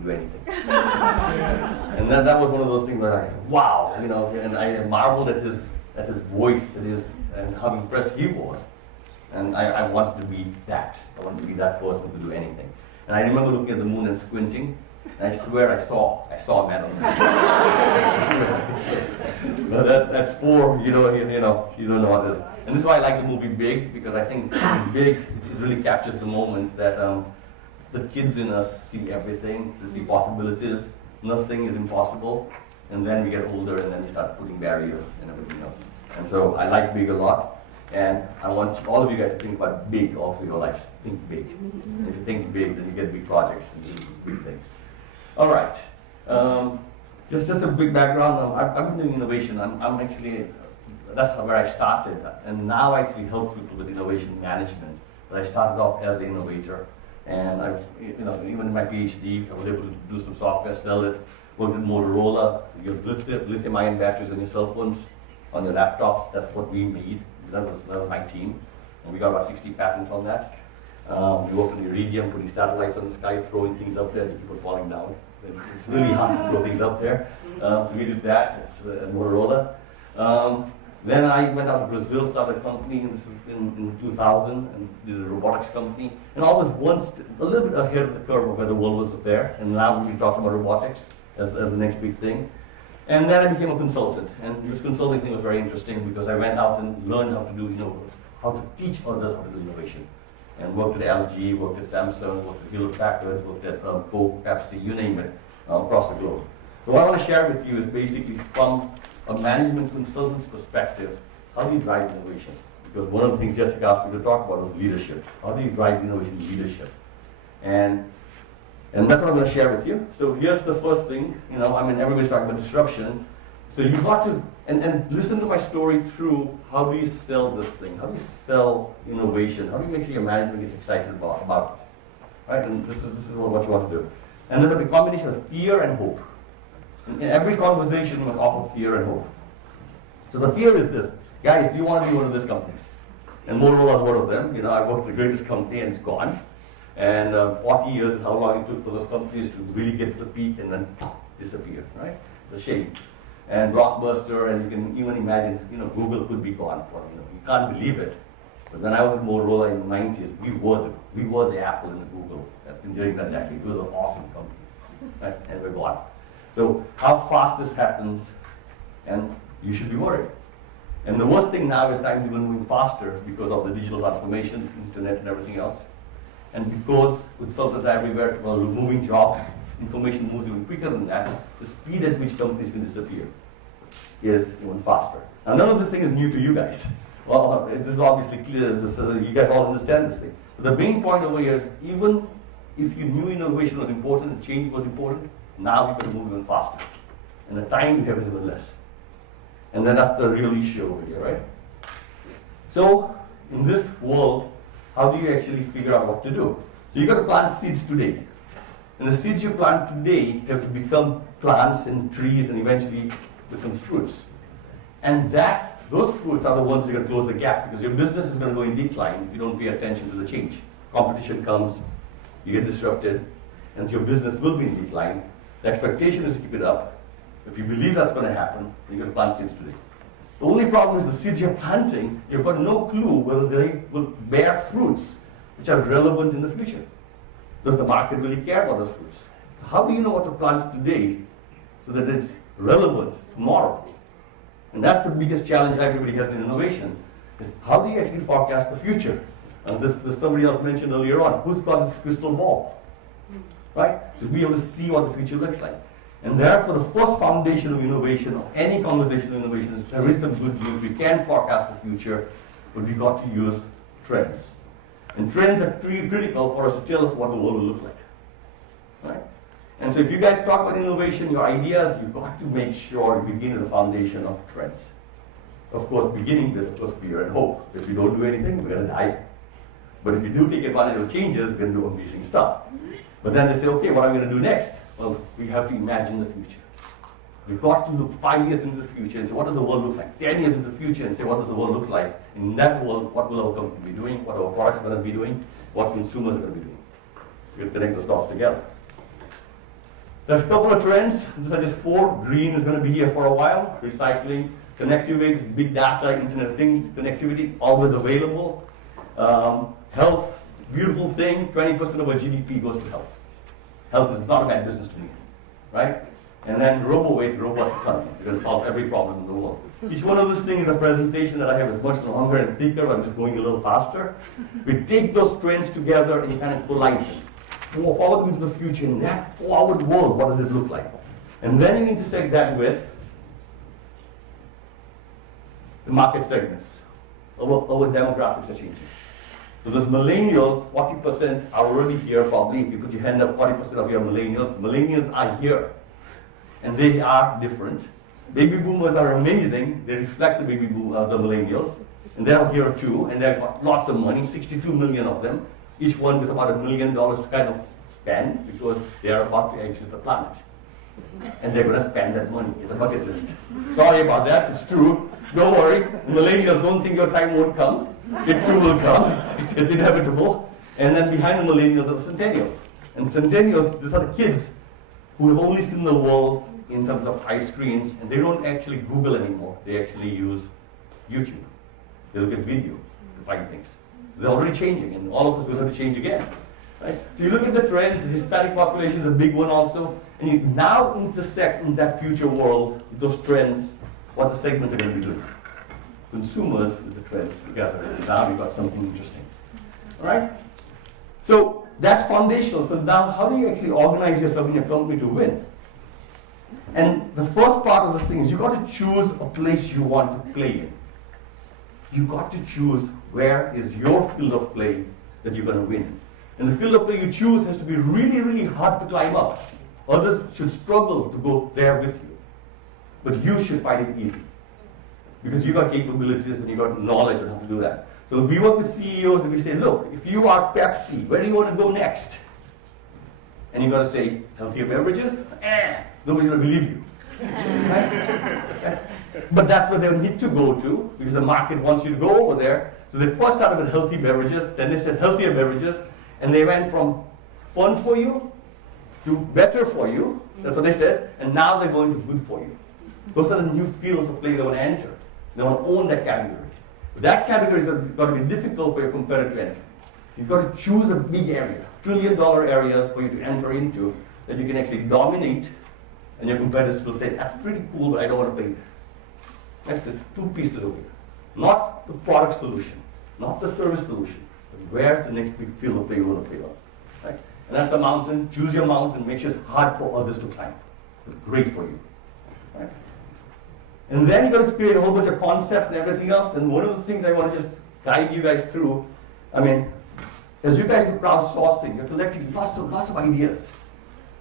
can do anything. And that was one of those things where I, wow, you know, and I marveled at his voice and how impressed he was. And I wanted to be that. I wanted to be that person who could do anything. And I remember looking at the moon and squinting, and I swear I saw a man on the moon. But at 4, you don't know what it is. And this is why I like the movie Big, because I think Big, it really captures the moment that the kids in us see everything, they see possibilities, nothing is impossible, and then we get older and then we start putting barriers and everything else. And so I like Big a lot. And I want all of you guys to think about big all through your lives. Think big. And if you think big, then you get big projects and do big things. All right. Just a quick background. I've been doing innovation. I'm actually, that's where I started. And now I actually help people with innovation management. But I started off as an innovator. And even in my PhD, I was able to do some software, sell it, worked with Motorola. You have lithium-ion batteries on your cell phones, on your laptops. That's what we made. That was my team, and we got about 60 patents on that. We worked on Iridium, putting satellites on the sky, throwing things up there, and people falling down. It's really hard to throw things up there. So we did that. It's Motorola. Then I went out to Brazil, started a company in 2000, and did a robotics company. And I was a little bit ahead of the curve of where the world was there. And now we talk about robotics as the next big thing. And then I became a consultant, and this consulting thing was very interesting because I went out and learned how to do, how to teach others how to do innovation. And worked at LG, worked at Samsung, worked at Hult Prize, worked at Coke, Pepsi, you name it, across the globe. So what I want to share with you is basically from a management consultant's perspective, how do you drive innovation? Because one of the things Jessica asked me to talk about was leadership. How do you drive innovation leadership? And that's what I'm going to share with you. So here's the first thing, everybody's talking about disruption. So you've got to, and listen to my story through how do you sell this thing? How do you sell innovation? How do you make sure your management gets excited about it? Right? And this is what you want to do. And there's a combination of fear and hope. In every conversation, you must offer fear and hope. So the fear is this. Guys, do you want to be one of these companies? And Motorola is one of them. I worked at the greatest company and it's gone. And 40 years is how long it took for those companies to really get to the peak and then disappear, right? It's a shame. And Blockbuster, and you can even imagine, Google could be gone for, you can't believe it. But when I was at Motorola in the 90s, we were the Apple and the Google during that decade. We were an awesome company, right? And we're gone. So how fast this happens, and you should be worried. And the worst thing now is time's even moving faster because of the digital transformation, internet and everything else. And because consultants are everywhere, removing jobs, information moves even quicker than that, the speed at which companies can disappear is even faster. Now, none of this thing is new to you guys. Well, this is obviously clear. You guys all understand this thing. But the main point over here is even if you knew innovation was important and change was important, now you can move even faster. And the time you have is even less. And then that's the real issue over here, right? So, in this world, how do you actually figure out what to do? So you've got to plant seeds today. And the seeds you plant today have to become plants and trees and eventually becomes fruits. And those fruits are the ones that are going to close the gap because your business is going to go in decline if you don't pay attention to the change. Competition comes, you get disrupted, and your business will be in decline. The expectation is to keep it up. If you believe that's going to happen, you're going to plant seeds today. The only problem is the seeds you're planting, you've got no clue whether they will bear fruits which are relevant in the future. Does the market really care about those fruits? So how do you know what to plant today so that it's relevant tomorrow? And that's the biggest challenge everybody has in innovation, is how do you actually forecast the future? And this somebody else mentioned earlier on, who's got this crystal ball? Right? To be able to see what the future looks like. And therefore, the first foundation of innovation, of any conversational innovation, is there is some good news. We can forecast the future, but we've got to use trends. And trends are critical for us to tell us what the world will look like. Right? And so if you guys talk about innovation, your ideas, you've got to make sure you begin at the foundation of trends. Of course, beginning with, of course, fear and hope. If you don't do anything, we're going to die. But if you do take advantage of changes, we're going to do amazing stuff. But then they say, okay, what are we going to do next? Well, we have to imagine the future. We've got to look 5 years into the future and say, what does the world look like? 10 years into the future and say, what does the world look like? In that world, what will our company be doing? What our products are going to be doing? What consumers are going to be doing? We'll connect those dots together. There's a couple of trends. These are just 4. Green is going to be here for a while. Recycling, connectivity, big data, Internet of Things, connectivity, always available. Health, beautiful thing. 20% of our GDP goes to health. Health is not a bad business to me, right? And then robots are coming. They're going to solve every problem in the world. Each one of these things, a presentation that I have is much longer and thicker. I'm just going a little faster. We take those trends together and kind of collide them. Forward them into the future. In that forward world, what does it look like? And then you intersect that with the market segments. Our demographics are changing. So those millennials, 40% are already here probably. If you put your hand up, 40% of your millennials. Millennials are here. And they are different. Baby boomers are amazing. They reflect the millennials. And they are here too. And they've got lots of money, 62 million of them. Each one with about $1 million to kind of spend because they are about to exit the planet. And they're going to spend that money. It's a bucket list. Sorry about that. It's true. Don't worry. Millennials, don't think your time won't come. It too will come. It's inevitable. And then behind the millennials are the centennials. And centennials, these are the kids who have only seen the world in terms of high screens, and they don't actually Google anymore. They actually use YouTube. They look at videos to find things. They're already changing, and all of us will have to change again. Right? So you look at the trends, the Hispanic population is a big one also, and you now intersect in that future world with those trends, what the segments are going to be doing. Consumers with the trends together, and now we've got something interesting. All right? So that's foundational. So now how do you actually organize yourself in your company to win? And the first part of this thing is you've got to choose a place you want to play in. You've got to choose where is your field of play that you're going to win. And the field of play you choose has to be really, really hard to climb up. Others should struggle to go there with you. But you should find it easy. Because you've got capabilities and you've got knowledge on how to do that. So we work with CEOs and we say, look, if you are Pepsi, where do you want to go next? And you've got to say, healthier beverages? Nobody's going to believe you. Right? But that's where they need to go to, because the market wants you to go over there. So they first started with healthy beverages, then they said healthier beverages, and they went from fun for you to better for you. That's what they said. And now they're going to good for you. Those are the new fields of play they want to enter. They want to own that category. But that category is going to be difficult for your competitor to enter. You've got to choose a big area, $1 trillion areas for you to enter into that you can actually dominate, and your competitors will say, that's pretty cool, but I don't want to play there. Next, it's 2 pieces of it. Not the product solution, not the service solution, but where's the next big field of play you want to play on. Right? And that's the mountain. Choose your mountain, make sure it's hard for others to climb, but great for you. Right? And then you've got to create a whole bunch of concepts and everything else. And one of the things I want to just guide you guys through, I mean, as you guys do crowdsourcing, you're collecting lots of ideas.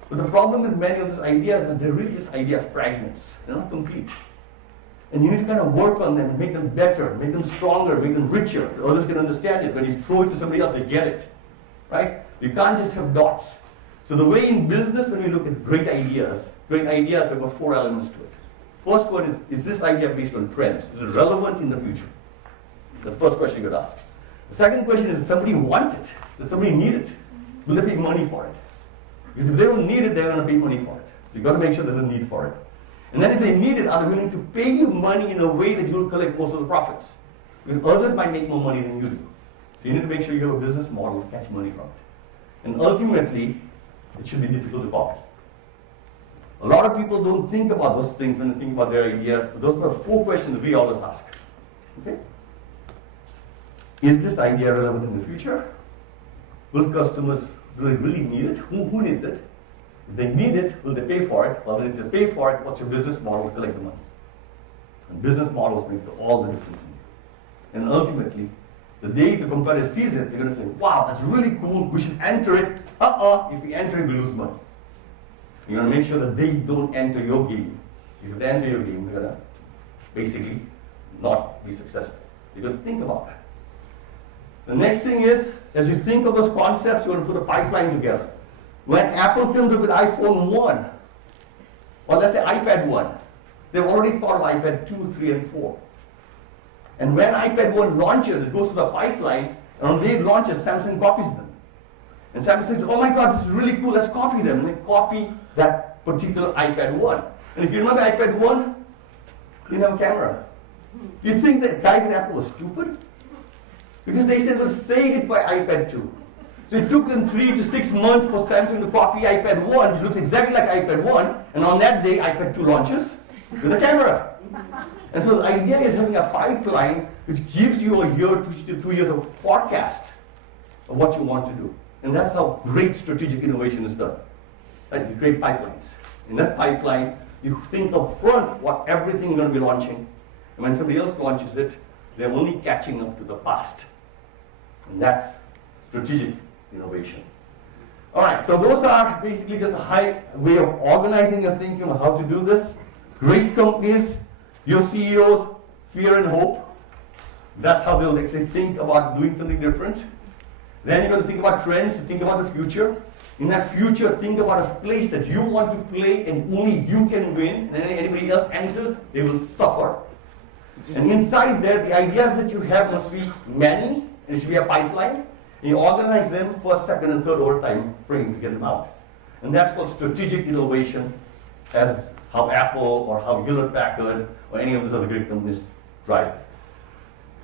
But the problem with many of those ideas is that they're really just idea fragments. They're not complete. And you need to kind of work on them and make them better, make them stronger, make them richer. Others can understand it. When you throw it to somebody else, they get it. Right? You can't just have dots. So the way in business, when we look at great ideas have got 4 elements to it. First one is this idea based on trends? Is it relevant in the future? That's the first question you could ask. The second question is, does somebody want it? Does somebody need it? Will they pay money for it? Because if they don't need it, they're going to pay money for it. So you've got to make sure there's a need for it. And then if they need it, are they willing to pay you money in a way that you'll collect most of the profits? Because others might make more money than you do. So you need to make sure you have a business model to catch money from it. And ultimately, it should be difficult to copy. A lot of people don't think about those things when they think about their ideas, but those are 4 questions that we always ask. Okay? Is this idea relevant in the future? Will customers really need it? Who needs it? If they need it, will they pay for it? Well, if they pay for it, what's your business model to collect the money? And business models make all the difference in you. And ultimately, the day the competitor sees it, they're going to say, wow, that's really cool, we should enter it. If we enter it, we lose money. You're going to make sure that they don't enter your game. Because if they enter your game, they're going to basically not be successful. You got to think about that. The next thing is, as you think of those concepts, you want to put a pipeline together. When Apple came up with iPhone 1, or let's say iPad 1, they've already thought of iPad 2, 3, and 4. And when iPad 1 launches, it goes to the pipeline, and on the day it launches, Samsung copies them. And Samsung says, oh my God, this is really cool, let's copy them. And they copy that particular iPad 1. And if you remember iPad 1, you didn't have a camera. You think that guys in Apple were stupid? Because they said, we'll save it for iPad 2. So it took them 3 to 6 months for Samsung to copy iPad 1, which looks exactly like iPad 1, and on that day, iPad 2 launches with a camera. And so the idea is having a pipeline which gives you a year to 2 years of forecast of what you want to do. And that's how great strategic innovation is done. Right? You create pipelines. In that pipeline, you think up front what everything you're going to be launching. And when somebody else launches it, they're only catching up to the past. And that's strategic innovation. All right, so those are basically just a high way of organizing your thinking on how to do this. Great companies, your CEOs, fear and hope. That's how they'll actually think about doing something different. Then you're going to think about trends, think about the future. In that future, think about a place that you want to play and only you can win, and then anybody else enters, they will suffer. And inside there, the ideas that you have must be many, and it should be a pipeline. And you organize them first, second, and third over time frame to get them out. And that's called strategic innovation, as how Apple or how Hult Patel or any of those other great companies drive.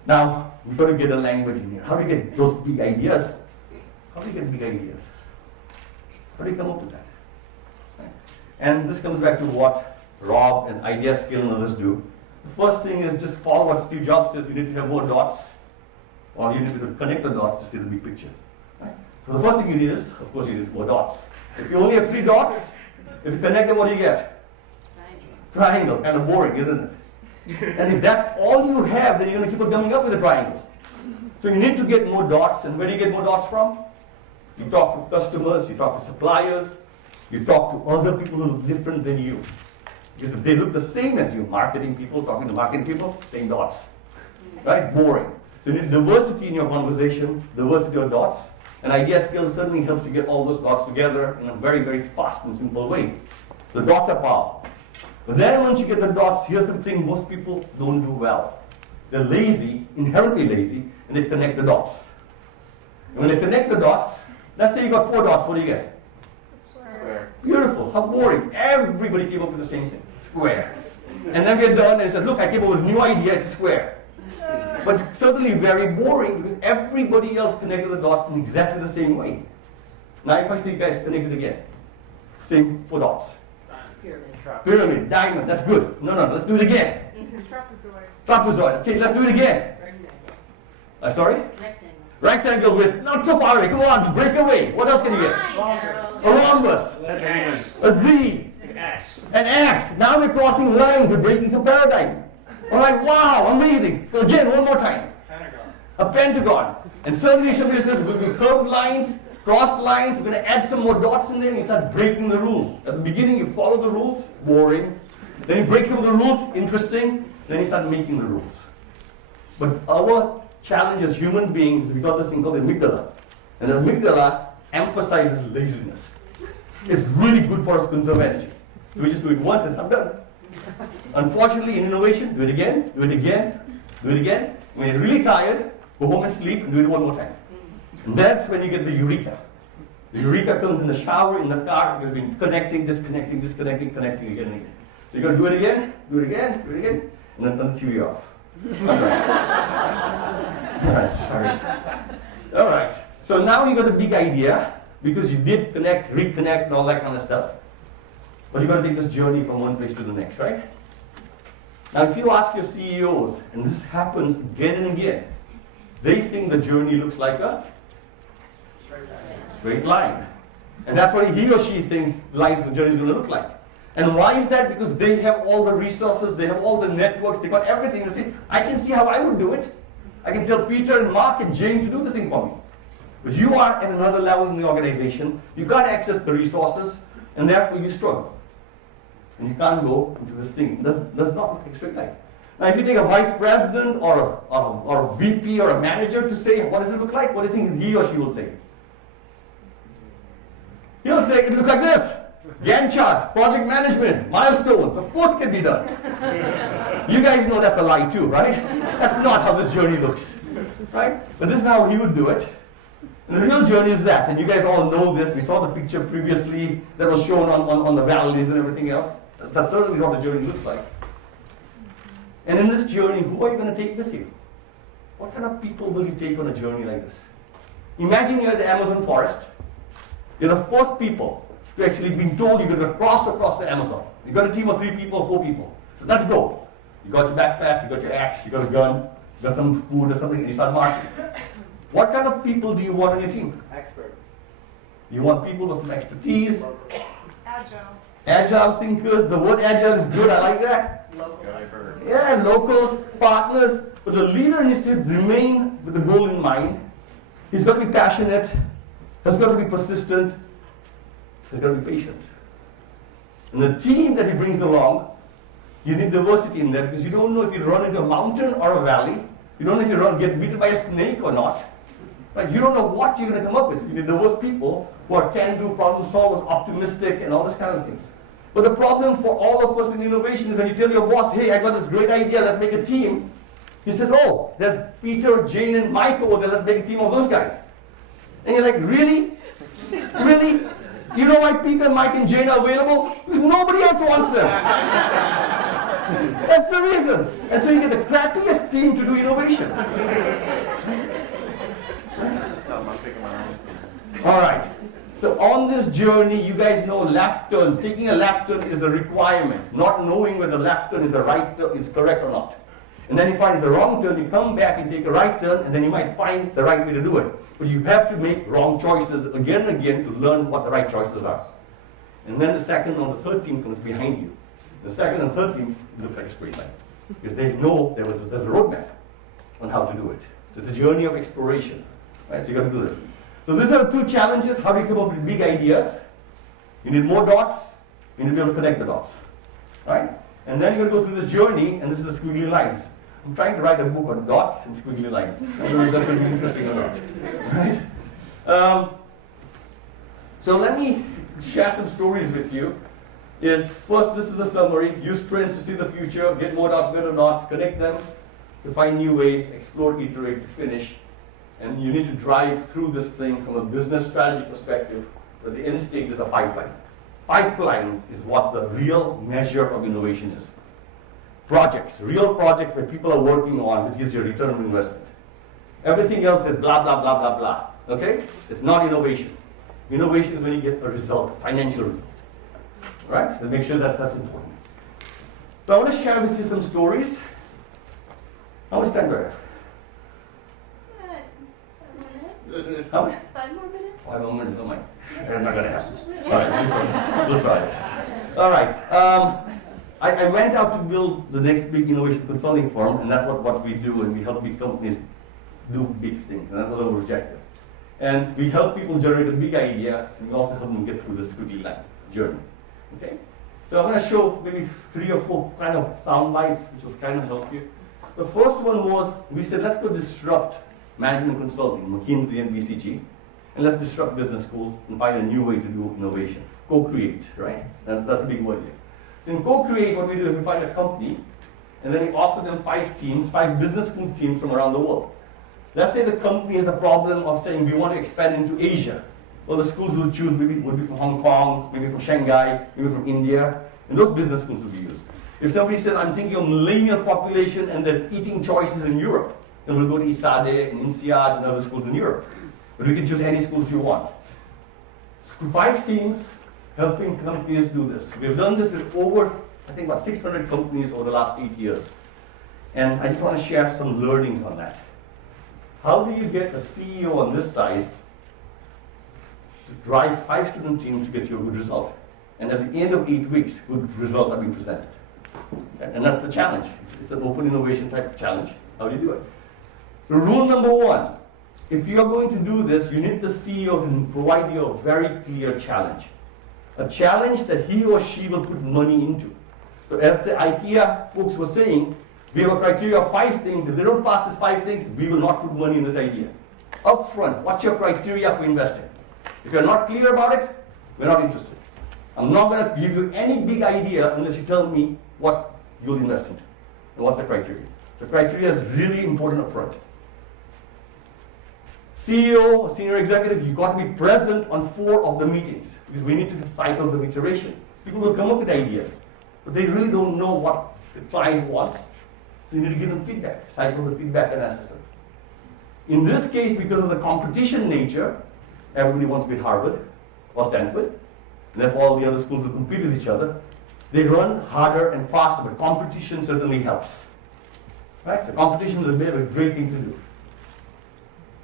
Now, we've got to get a language in here. How do you get those big ideas? How do you get big ideas? How do you come up with that? Right. And this comes back to what Rob and IdeaScale and others do. The first thing is just follow what Steve Jobs says. You need to have more dots, or you need to connect the dots to see the big picture. Right? So the first thing you need is, of course, you need more dots. If you only have 3 dots, if you connect them, what do you get? Triangle. Kind of boring, isn't it? And if that's all you have, then you're going to keep on coming up with a triangle. So you need to get more dots. And where do you get more dots from? You talk to customers, you talk to suppliers, you talk to other people who look different than you. Because if they look the same as you, marketing people, talking to marketing people, same dots. Right? Boring. So you need diversity in your conversation, diversity of dots. And IdeaScale certainly helps you get all those dots together in a very, very fast and simple way. The dots are powerful. But then once you get the dots, here's the thing most people don't do well. They're lazy, inherently lazy, and they connect the dots. And when they connect the dots, let's say you got 4 dots, what do you get? Square. Beautiful, how boring. Everybody came up with the same thing, square. And then we're done and said, look, I came up with a new idea, it's a square. But it's certainly very boring because everybody else connected the dots in exactly the same way. Now if I say you guys connect it again, same 4 dots. Pyramid, diamond, that's good. No, let's do it again. Trapezoid, okay, let's do it again. Sorry? Rectangle with, not so far away, come on, break away. What else can you get? A rhombus, a Z, an X. Now we're crossing lines, we're breaking some paradigm. All right, wow, amazing. So again, one more time. A pentagon. And suddenly somebody says, we'll do curved lines, cross lines, we're going to add some more dots in there, and you start breaking the rules. At the beginning, you follow the rules, boring. Then you break some of the rules, interesting. Then you start making the rules. But our challenge as human beings, we got this thing called the amygdala. And the amygdala emphasizes laziness. It's really good for us to conserve energy. So we just do it once and I'm done. Unfortunately, in innovation, do it again, do it again, do it again. When you're really tired, go home and sleep and do it one more time. And that's when you get the eureka. The eureka comes in the shower, in the car, you've been connecting, disconnecting, disconnecting, connecting again and again. So you're going to do it again, do it again, do it again, and then they'll cue you off. Alright, sorry. Alright, so now you got a big idea, because you did connect, reconnect, and all that kind of stuff. But you got to take this journey from one place to the next, right? Now if you ask your CEOs, and this happens again and again, they think the journey looks like a straight line. And that's what he or she thinks the journey is going to look like. And why is that? Because they have all the resources, they have all the networks, they got everything. They say, I can see how I would do it. I can tell Peter and Mark and Jane to do this thing for me. But you are at another level in the organization. You can't access the resources, and therefore you struggle. And you can't go into this thing. That's not a straight line. Now, if you take a vice president or a VP or a manager to say, what does it look like? What do you think he or she will say? He'll say, it looks like this. Gantt charts, project management, milestones. Of course it can be done. You guys know that's a lie too, right? That's not how this journey looks, right? But this is how he would do it. And the real journey is that, and you guys all know this. We saw the picture previously that was shown on the valleys and everything else. That certainly is what the journey looks like. And in this journey, who are you going to take with you? What kind of people will you take on a journey like this? Imagine you're at the Amazon forest. You're the first people to actually been told you're going to cross across the Amazon. You've got a team of 3 people, 4 people. So let's go. You got your backpack, you got your axe, you got a gun, you got some food or something, and you start marching. What kind of people do you want on your team? Experts. You want people with some expertise. Agile. Agile thinkers. The word agile is good. I like that. Local. Yeah, locals, partners. But the leader needs to remain with the goal in mind. He's got to be passionate. He's got to be persistent. He's got to be patient. And the team that he brings along, you need diversity in there because you don't know if you run into a mountain or a valley. You don't know if you get beaten by a snake or not. Right? You don't know what you're going to come up with. You need diverse people who are can-do, problem solvers, optimistic, and all this kind of things. But the problem for all of us in innovation is when you tell your boss, hey, I got this great idea, let's make a team. He says, oh, there's Peter, Jane, and Mike over there, let's make a team of those guys. And you're like, really? Really? You know why Peter, Mike, and Jane are available? Because nobody else wants them. That's the reason. And so you get the crappiest team to do innovation. All right. So on this journey, you guys know left turns. Taking a left turn is a requirement. Not knowing whether the left turn is the right turn is correct or not. And then you find it's the wrong turn, you come back and take a right turn, and then you might find the right way to do it. But you have to make wrong choices again and again to learn what the right choices are. And then the second or the third team comes behind you. The second and third team look like a straight line. Because they know there's a roadmap on how to do it. So it's a journey of exploration. Right? So you got to do this. So these are the 2 challenges. How do you come up with big ideas? You need more dots. You need to be able to connect the dots. Right? And then you're going to go through this journey, and this is the squiggly lines. I'm trying to write a book on dots and squiggly lines. I don't know if that's going to be interesting or not. Right? So let me share some stories with you. First, this is a summary. Use trends to see the future. Get more dots, better dots. Connect them to find new ways. Explore, iterate, to finish. And you need to drive through this thing from a business strategy perspective. But the end state is a pipeline. Pipelines is what the real measure of innovation is. Projects, real projects where people are working on, which gives you a return on investment. Everything else is blah, blah, blah, blah, blah. Okay? It's not innovation. Innovation is when you get a result, a financial result. Right? So make sure that's important. So I want to share with you some stories. How much time do I have? 5 more minutes. How much? 5 more minutes. 5 more minutes, oh my. That's not going to happen. All right, we'll try it. All right. I went out to build the next big innovation consulting firm, and that's what we do, and we help big companies do big things, and that was our objective. And we help people generate a big idea, and we also help them get through the squiggly line journey. Okay? So I'm going to show maybe 3 or 4 kind of sound bites, which will kind of help you. The first one was, we said, let's go disrupt management consulting, McKinsey and BCG, and let's disrupt business schools and find a new way to do innovation. Co-create, right? That's a big word here. So in co-create, what we do is we find a company, and then we offer them 5 teams, 5 business school teams from around the world. Let's say the company has a problem of saying we want to expand into Asia. Well, the schools will choose maybe would be from Hong Kong, maybe from Shanghai, maybe from India, and those business schools will be used. If somebody says, I'm thinking of millennial population and their eating choices in Europe, then we'll go to ISADE and INSEAD and other schools in Europe. But we can choose any schools you want. 5 teams helping companies do this. We've done this with over, I think, about 600 companies over the last 8 years. And I just want to share some learnings on that. How do you get a CEO on this side to drive 5 student teams to get you a good result? And at the end of 8 weeks, good results are being presented. And that's the challenge. It's an open innovation type of challenge. How do you do it? So rule number 1, if you are going to do this, you need the CEO to provide you a very clear challenge. A challenge that he or she will put money into. So as the IKEA folks were saying, we have a criteria of 5 things. If they don't pass these 5 things, we will not put money in this idea. Up front, what's your criteria for investing? If you're not clear about it, we're not interested. I'm not going to give you any big idea unless you tell me what you'll invest into. And what's the criteria? The criteria is really important up front. CEO, senior executive, you've got to be present on 4 of the meetings because we need to have cycles of iteration. People will come up with ideas, but they really don't know what the client wants. So you need to give them feedback. Cycles of feedback are necessary. In this case, because of the competition nature, everybody wants to be at Harvard or Stanford, and therefore all the other schools will compete with each other. They run harder and faster, but competition certainly helps. Right? So competition is a great thing to do.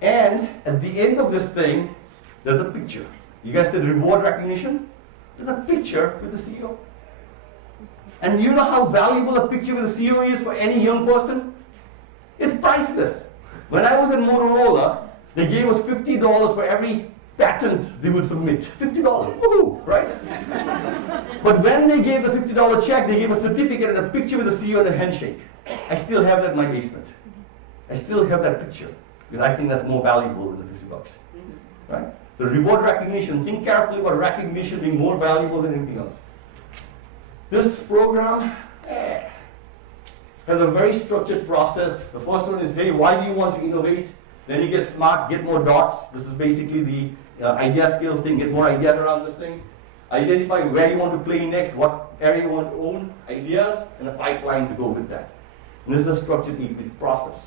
And at the end of this thing, there's a picture. You guys said reward recognition? There's a picture with the CEO. And you know how valuable a picture with the CEO is for any young person? It's priceless. When I was at Motorola, they gave us $50 for every patent they would submit. $50, woohoo, right? But when they gave the $50 check, they gave a certificate and a picture with the CEO and a handshake. I still have that in my basement. I still have that picture because I think that's more valuable than the $50, right? The reward recognition, think carefully about recognition being more valuable than anything else. This program has a very structured process. The first one is, hey, why do you want to innovate? Then you get smart, get more dots. This is basically the IdeaScale thing, get more ideas around this thing. Identify where you want to play next, what area you want to own, ideas, and a pipeline to go with that. And this is a structured process.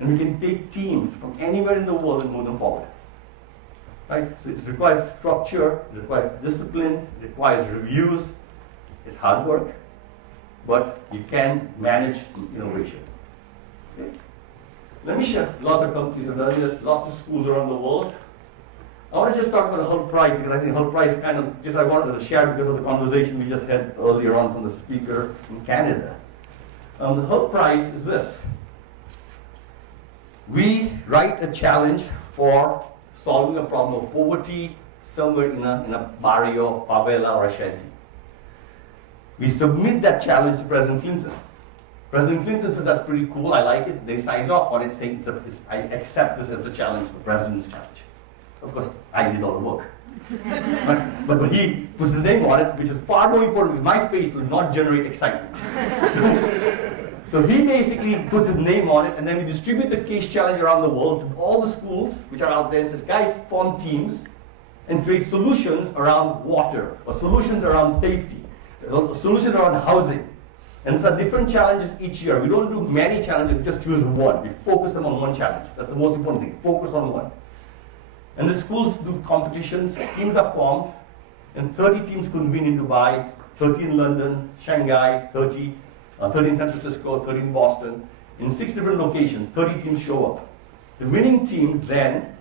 And we can take teams from anywhere in the world and move them forward. Right? So it requires structure, it requires discipline, it requires reviews. It's hard work, but you can manage innovation. Okay? Let me share. Lots of companies have done this, lots of schools around the world. I want to just talk about the Hult Prize because I think Hult Prize kind of just I wanted to share because of the conversation we just had earlier on from the speaker in Canada. The Hult Prize is this. We write a challenge for solving a problem of poverty somewhere in a barrio, favela, or a shanty. We submit that challenge to President Clinton. President Clinton says that's pretty cool, I like it. Then he signs off on it saying I accept this as a challenge, the president's challenge. Of course, I did all the work. but he puts his name on it, which is far more important because my face will not generate excitement. So he basically puts his name on it, and then we distribute the case challenge around the world to all the schools which are out there and says, guys, form teams and create solutions around water, or solutions around safety, or solutions around housing. And it's different challenges each year. We don't do many challenges, we just choose one. We focus them on one challenge. That's the most important thing, focus on one. And the schools do competitions, teams are formed, and 30 teams convene in Dubai, 30 in London, Shanghai, 30 in San Francisco, 30 in Boston. In 6 different locations, 30 teams show up. The winning teams then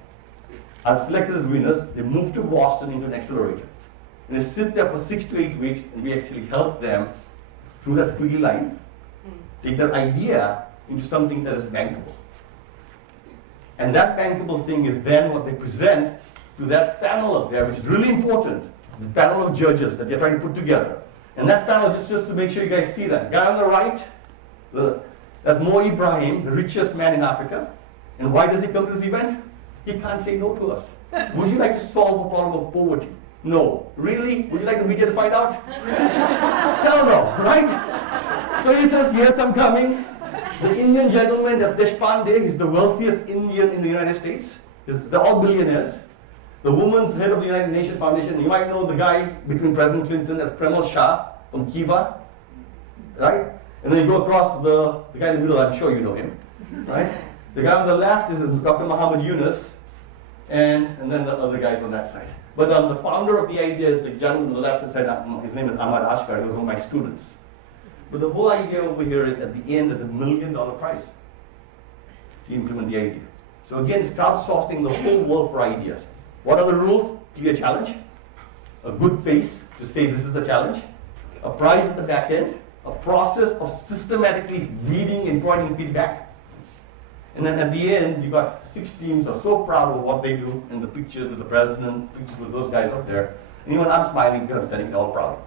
are selected as winners. They move to Boston into an accelerator. And they sit there for 6 to 8 weeks, and we actually help them through that squiggly line, take their idea into something that is bankable. And that bankable thing is then what they present to that panel up there, which is really important, the panel of judges that they're trying to put together. And that panel, just to make sure you guys see that. Guy on the right, that's Mo Ibrahim, the richest man in Africa. And why does he come to this event? He can't say no to us. Would you like to solve a problem of poverty? No. Really? Would you like the media to find out? Hell no, right? So he says, yes, I'm coming. The Indian gentleman, that's Deshpande, he's the wealthiest Indian in the United States. They're all billionaires. The woman's head of the United Nations Foundation, you might know the guy between President Clinton as Premal Shah from Kiva, right? And then you go across the guy in the middle, I'm sure you know him, right? The guy on the left is Dr. Muhammad Yunus, and then the other guys on that side. But the founder of the idea is the gentleman on the left side, his name is Ahmad Ashkar, he was one of my students. But the whole idea over here is at the end there's $1 million prize to implement the idea. So again, it's crowdsourcing the whole world for ideas. What are the rules? Clear challenge, a good face to say this is the challenge, a prize at the back end, a process of systematically reading and providing feedback, and then at the end you got 6 teams who are so proud of what they do, and the pictures with the president, pictures with those guys up there. And even I'm smiling because I'm standing all proud.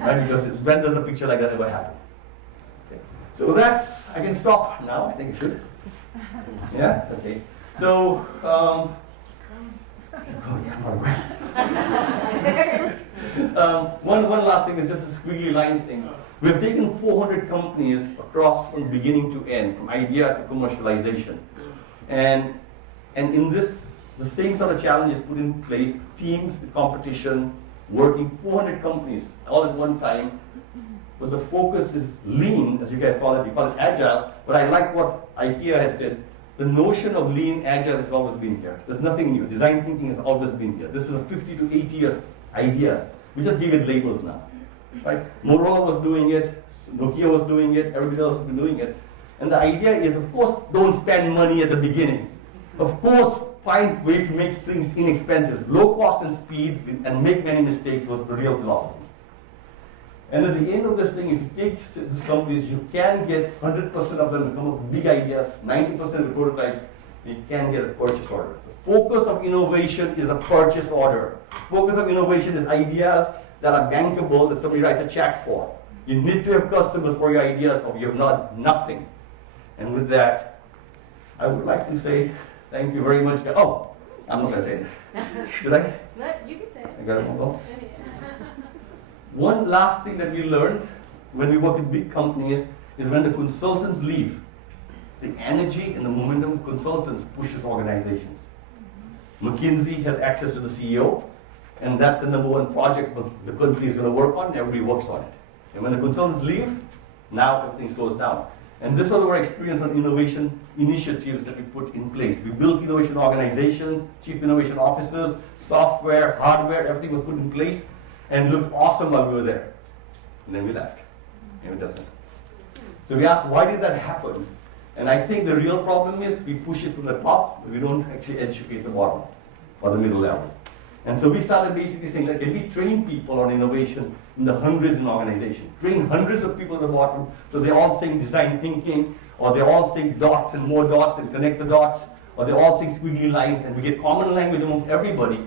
Right? Because when does a picture like that ever happen? Okay. So that's, I can stop now, I think I should. Yeah? Okay. So, one last thing is just a squiggly line thing. We have taken 400 companies across from beginning to end, from idea to commercialization. And And in this, the same sort of challenge is put in place, teams, the competition, working 400 companies all at one time. But the focus is lean, as you guys call it. You call it agile. But I like what IKEA had said. The notion of lean, agile has always been here. There's nothing new. Design thinking has always been here. This is a 50 to 80 years ideas. We just give it labels now. Right? Motorola was doing it. Nokia was doing it. Everybody else has been doing it. And the idea is, of course, don't spend money at the beginning. Of course, find ways to make things inexpensive. Low cost and speed and make many mistakes was the real philosophy. And at the end of this thing, if you take these companies, you can get 100% of them to come up with big ideas, 90% of the prototypes, you can get a purchase order. The focus of innovation is a purchase order. Focus of innovation is ideas that are bankable, that somebody writes a check for. You need to have customers for your ideas, or you have not nothing. And with that, I would like to say thank you very much. Oh, I'm not going to say that. Should I? No, you can say it. I got it all. One last thing that we learned when we work in big companies is when the consultants leave, the energy and the momentum of consultants pushes organizations. McKinsey has access to the CEO, and that's the number one project the company is going to work on, and everybody works on it. And when the consultants leave, now everything slows down. And this was our experience on innovation initiatives that we put in place. We built innovation organizations, chief innovation officers, software, hardware, everything was put in place and looked awesome while we were there. And then we left. And it doesn't. So we asked, why did that happen? And I think the real problem is we push it from the top, but we don't actually educate the bottom or the middle levels. And so we started basically saying, like, can we train people on innovation in the hundreds in organization? Train hundreds of people at the bottom, so they're all saying design thinking, or they're all saying dots and more dots and connect the dots, or they're all saying squiggly lines, and we get common language amongst everybody.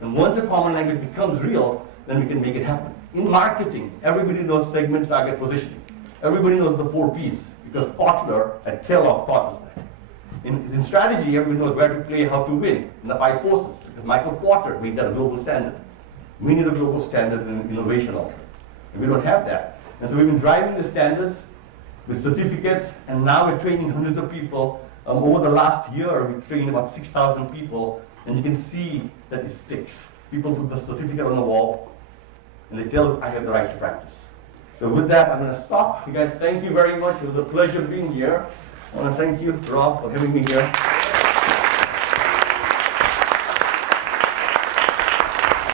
And once a common language becomes real, then we can make it happen. In marketing, everybody knows segment, target, positioning. Everybody knows the 4 Ps, because Kotler at Kellogg taught us that. In strategy, everybody knows where to play, how to win, in the 5 forces, because Michael Porter made that a global standard. We need a global standard in innovation also. And we don't have that. And so we've been driving the standards with certificates, and now we're training hundreds of people. Over the last year, we've trained about 6,000 people, and you can see that it sticks. People put the certificate on the wall, and they tell, I have the right to practice. So with that, I'm going to stop. You guys, thank you very much. It was a pleasure being here. I want to thank you, Rob, for having me here.